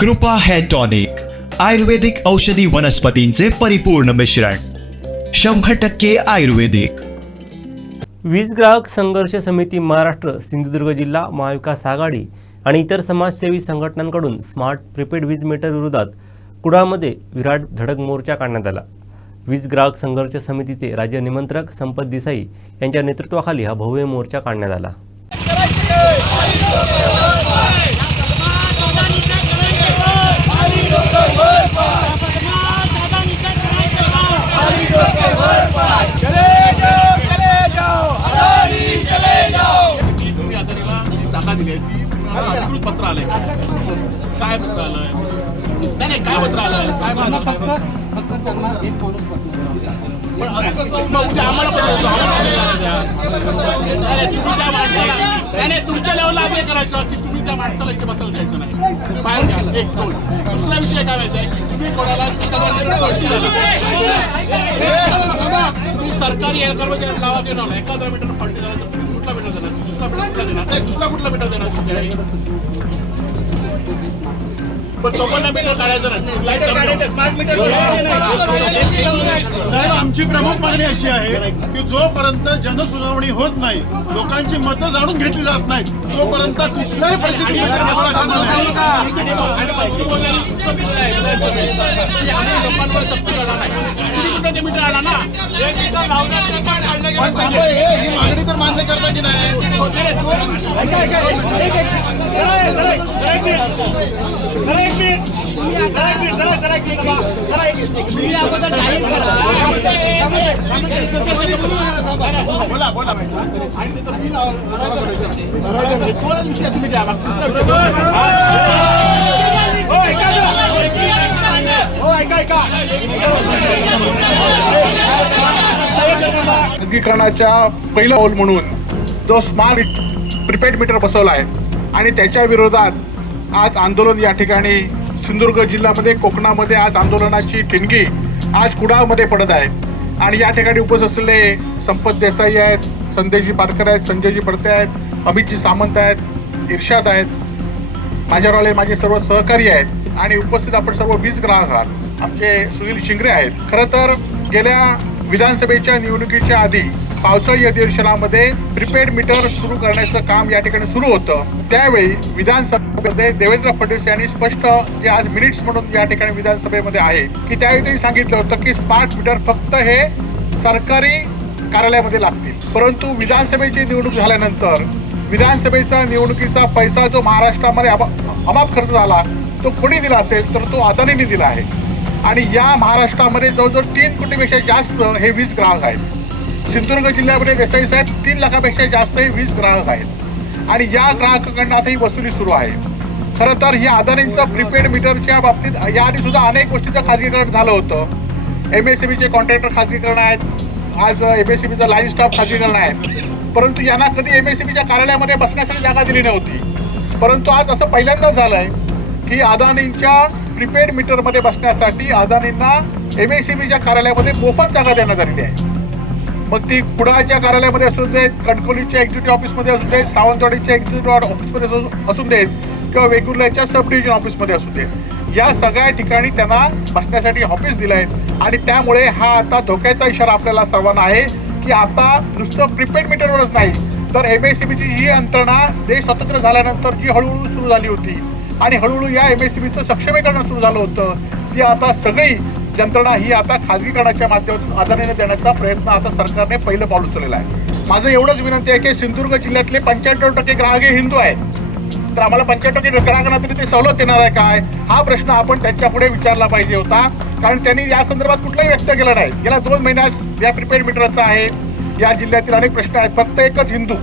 कृपा hair tonic आयुर्वेदिक औषधी वनस्पतींचे परिपूर्ण मिश्रण शंभर टक्के आयुर्वेदिक. वीज ग्राहक संघर्ष समिती महाराष्ट्र सिंधुदुर्ग जिल्हा महाविकास आघाडी आणि इतर समाजसेवी संघटनांकडून स्मार्ट प्रिपेड वीज मीटर विरोधात कुडामध्ये विराट धडक मोर्चा काढण्यात आला. वीज ग्राहक संघर्ष समितीचे राज्य निमंत्रक संपत देसाई यांच्या नेतृत्वाखाली हा भव्य मोर्चा काढण्यात आला. नाही, तुम्ही त्या माणसाला तुमच्या लेवलला करायचं की तुम्ही त्या माणसाला इथे बसायला द्यायचं नाही बाहेर घ्या एक दोन दुसरा विषय काय माहिती आहे की तुम्ही कोणाला एखादा तुम्ही सरकारी कर्मचाऱ्यांना लावा देणार नाही एखादा मीटर फंड झाला तर तुम्ही कुठला मीटर झाला दुसरा मीटर कुठला देणार दुसरा कुठला मीटर देणार तुमच्याकडे पण चौपन्न मीटर काढायचं नाही. साहेब आमची प्रमुख मागणी अशी आहे की जोपर्यंत जनसुनावणी होत नाही लोकांची मतं जाणून घेतली जात नाहीत. तोपर्यंत कुठल्याही परिस्थितीत बसता कामा लोकांवर नाही तुम्ही कुठे ते मीटर आणा ना हे ही मागणी तर मान्य नाही बोला बोला आणि त्याचं बिल दोनच विषय तुम्ही द्या बाकी दुसरा विषय खाजगीकरणाच्या पहिला होल म्हणून जो स्मार्ट प्रिपेड मीटर बसवला आहे आणि त्याच्या विरोधात आज आंदोलन या ठिकाणी सिंधुदुर्ग जिल्ह्यामध्ये कोकणामध्ये आज आंदोलनाची ठिणगी आज कुडाळमध्ये पडत आहे. आणि या ठिकाणी उपस्थित असलेले संपत देसाई आहेत संदेशजी पारकर आहेत संजयजी पडते आहेत अमितजी सामंत आहेत इर्षाद आहेत माझ्यावाले माझे सर्व सहकारी आहेत आणि उपस्थित आपण सर्व वीज ग्राहक आहात. आमचे सुनील शिंगरे आहेत. खरं तर गेल्या विधानसभेच्या निवडणुकीच्या आधी पावसाळी अधिवेशनामध्ये प्रिपेड मीटर सुरू करण्याचं काम या ठिकाणी सुरू होतं. त्यावेळी विधानसभेमध्ये देवेंद्र फडणवीस यांनी स्पष्ट जे आज मिनिट्स म्हणून या ठिकाणी विधानसभेमध्ये आहे की त्यावेळी त्यांनी सांगितलं होतं की स्मार्ट मीटर फक्त हे सरकारी कार्यालयामध्ये लागतील. परंतु विधानसभेची निवडणूक झाल्यानंतर विधानसभेचा निवडणुकीचा पैसा जो महाराष्ट्रामध्ये अबा- अमाप खर्च झाला तो कोणी दिला असेल तर तो अदानीने दिला आहे. आणि या महाराष्ट्रामध्ये जवळजवळ तीन कोटीपेक्षा जास्त हे वीज ग्राहक आहेत. सिंधुदुर्ग जिल्ह्यामध्ये देसाई साहेब तीन लाखापेक्षा जास्त हे वीज ग्राहक आहेत. आणि या ग्राहकाकडनं आता ही वसुली सुरू आहे. खरं तर ही अदानींचं प्रीपेड मीटरच्या बाबतीत याआधी सुद्धा अनेक गोष्टीचं खाजगीकरण झालं होतं. एम एस सी बीचे कॉन्ट्रॅक्टर खाजगीकरण आहेत. आज एम एस सी बीचा लाईन स्टाफ खाजगीकरण आहे परंतु यांना कधी एम एस सी बीच्या कार्यालयामध्ये बसण्यासाठी जागा दिली नव्हती. परंतु आज असं पहिल्यांदा झालं आहे की अदानींच्या प्रीपेड मीटरमध्ये बसण्यासाठी अदानींना एम एस सी बीच्या कार्यालयामध्ये मोफत जागा देण्यात आलेली आहे. मग ती कुडाळच्या कार्यालयामध्ये असू देत कणकोलीच्या एक्झिक्युटिव्ह ऑफिसमध्ये असू देत सावंतवाडीच्या एक्झिक्युटिव्ह ऑफिसमध्ये असू- असू देत किंवा वेगुर्ल्याच्या सब डिव्हिजन ऑफिसमध्ये असू देत. या सगळ्या ठिकाणी त्यांना बसण्यासाठी ऑफिस दिलं आहे आणि त्यामुळे हा आता धोक्याचा इशारा आपल्याला सर्वांना आहे की आता नुसतं प्रिपेड मीटरवरच नाही तर एम एस सी बीची ही यंत्रणा देश स्वतंत्र झाल्यानंतर जी हळूहळू सुरू झाली होती. आणि हळूहळू या एम एस सी बीचं सक्षमीकरण सुरू झालं होतं. ती आता सगळी यंत्रणा ही आता खाजगीकरणाच्या माध्यमातून आदराने देण्याचा प्रयत्न आता सरकारने पहिलं पाऊल उचललेला आहे. माझं एवढंच विनंती आहे की सिंधुदुर्ग जिल्ह्यातले पंच्याण्णव टक्के ग्राहक हे हिंदू आहेत. तर आम्हाला पंच्याण्णव टक्के ग्राहकांना तरी ते सवलत देणार आहे काय? हा प्रश्न आपण त्यांच्या पुढे विचारला पाहिजे होता. कारण त्यांनी या संदर्भात कुठलाही व्यक्त केला नाही. गेल्या दोन महिन्यात या प्रिपेड मीटरचा आहे. या जिल्ह्यातील अनेक प्रश्न आहेत. फक्त एकच हिंदू.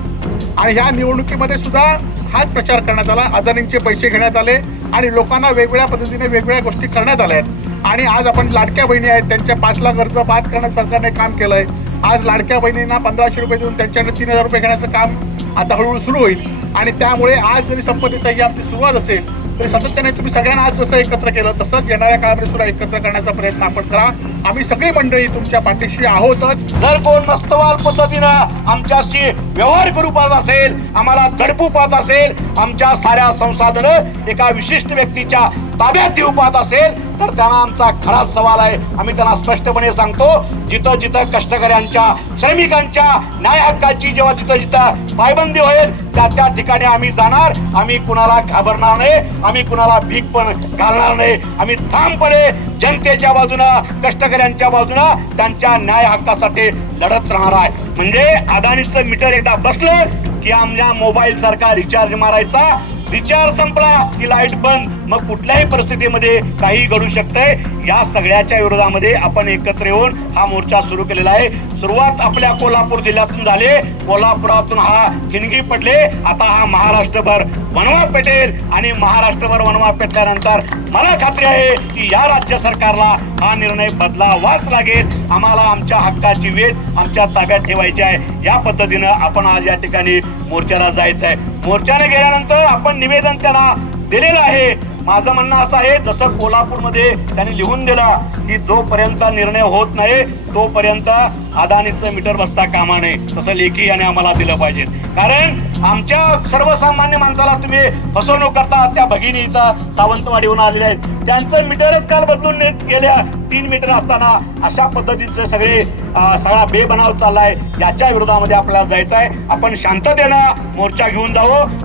आणि ह्या निवडणुकीमध्ये सुद्धा हाच प्रचार करण्यात आला. अदानींचे पैसे घेण्यात आले. आणि लोकांना वेगवेगळ्या पद्धतीने वेगवेगळ्या गोष्टी करण्यात आल्या आहेत. आणि आज आपण लाडक्या बहिणी आहेत. त्यांच्या पाच लाख अर्ज बाद करण्यात सरकारने काम केलंय. आज लाडक्या बहिणींना पंधराशे रुपये देऊन त्यांच्याकडे तीन हजार रुपये घेण्याचं काम आता हळूहळू सुरू होईल. आणि त्यामुळे आज जरी संपत्तीचा ही आमची सुरुवात असेल तरी सातत्याने तुम्ही सगळ्यांना आज जसं एकत्र केलं तसंच येणाऱ्या काळामध्ये सुद्धा एकत्र करण्याचा प्रयत्न आपण करा. आम्ही सगळी मंडळी तुमच्या पाठीशी आहोतच. जर कोण मस्तवाल पद्धतीनं आमच्याशी व्यवहार करू पाहत असेल आम्हाला गडपू पाहत असेल आमच्या साऱ्या संसाधनं एका विशिष्ट व्यक्तीच्या ताब्यात देऊ पाहत असेल तर त्यांना आमचा खरा सवाल आहे. आम्ही त्यांना स्पष्टपणे सांगतो जिथं जिथं कष्टकऱ्यांच्या श्रमिकांच्या न्याय हक्काची जेव्हा जिथं जिथं पायबंदी होईल त्या त्या ठिकाणी आम्ही जाणार. आम्ही कुणाला घाबरणार नाही आम्ही कुणाला भीक पण घालणार नाही. आम्ही ठामपणे जनतेच्या बाजूनं शेतकऱ्यांच्या बाजूनं त्यांच्या न्याय हक्कासाठी लढत राहणार आहे. म्हणजे अदानीचं मीटर एकदा बसलं की आमच्या मोबाईल सारखा रिचार्ज मारायचा. विचार संपला की लाइट बंद. मग कुठल्याही परिस्थितीमध्ये काही घडू शकतंय. या सगळ्याच्या विरोधामध्ये आपण एकत्र येऊन हा मोर्चा सुरू केलेला आहे. सुरुवात आपल्या कोल्हापूर जिल्ह्यातून झाले. कोल्हापुरातून हा खिणगी पडले. आता हा महाराष्ट्रभर वनवा पेटेल आणि महाराष्ट्रभर वनवा पेटल्यानंतर मला खात्री आहे की या राज्य सरकारला हा निर्णय बदलावाच लागेल. आम्हाला आमच्या हक्काची वेध आमच्या ताब्यात ठेवायची आहे. या पद्धतीनं आपण आज या ठिकाणी मोर्चाला जायचं आहे. मोर्चाने गेल्यानंतर आपण निवेदन त्यांना दिलेलं आहे. माझं म्हणणं असं आहे जसं कोल्हापूरमध्ये त्यांनी लिहून दिला की जोपर्यंत निर्णय होत नाही तोपर्यंत अदानीचं मीटर बसता कामा नये. तसं लेखी आणि आम्हाला दिलं पाहिजे. कारण आमच्या सर्वसामान्य माणसाला तुम्ही फसवणूक करता त्या भगिनीचा सावंतवाडीहून आलेल्या आहेत. त्यांचं मीटरच काल बदलून गेल्या तीन मीटर असताना. अशा पद्धतीचे सगळे सगळा बेबनाव चाललाय. याच्या विरोधामध्ये आपल्याला जायचं आहे आपण शांततेनं मोर्चा घेऊन जावं.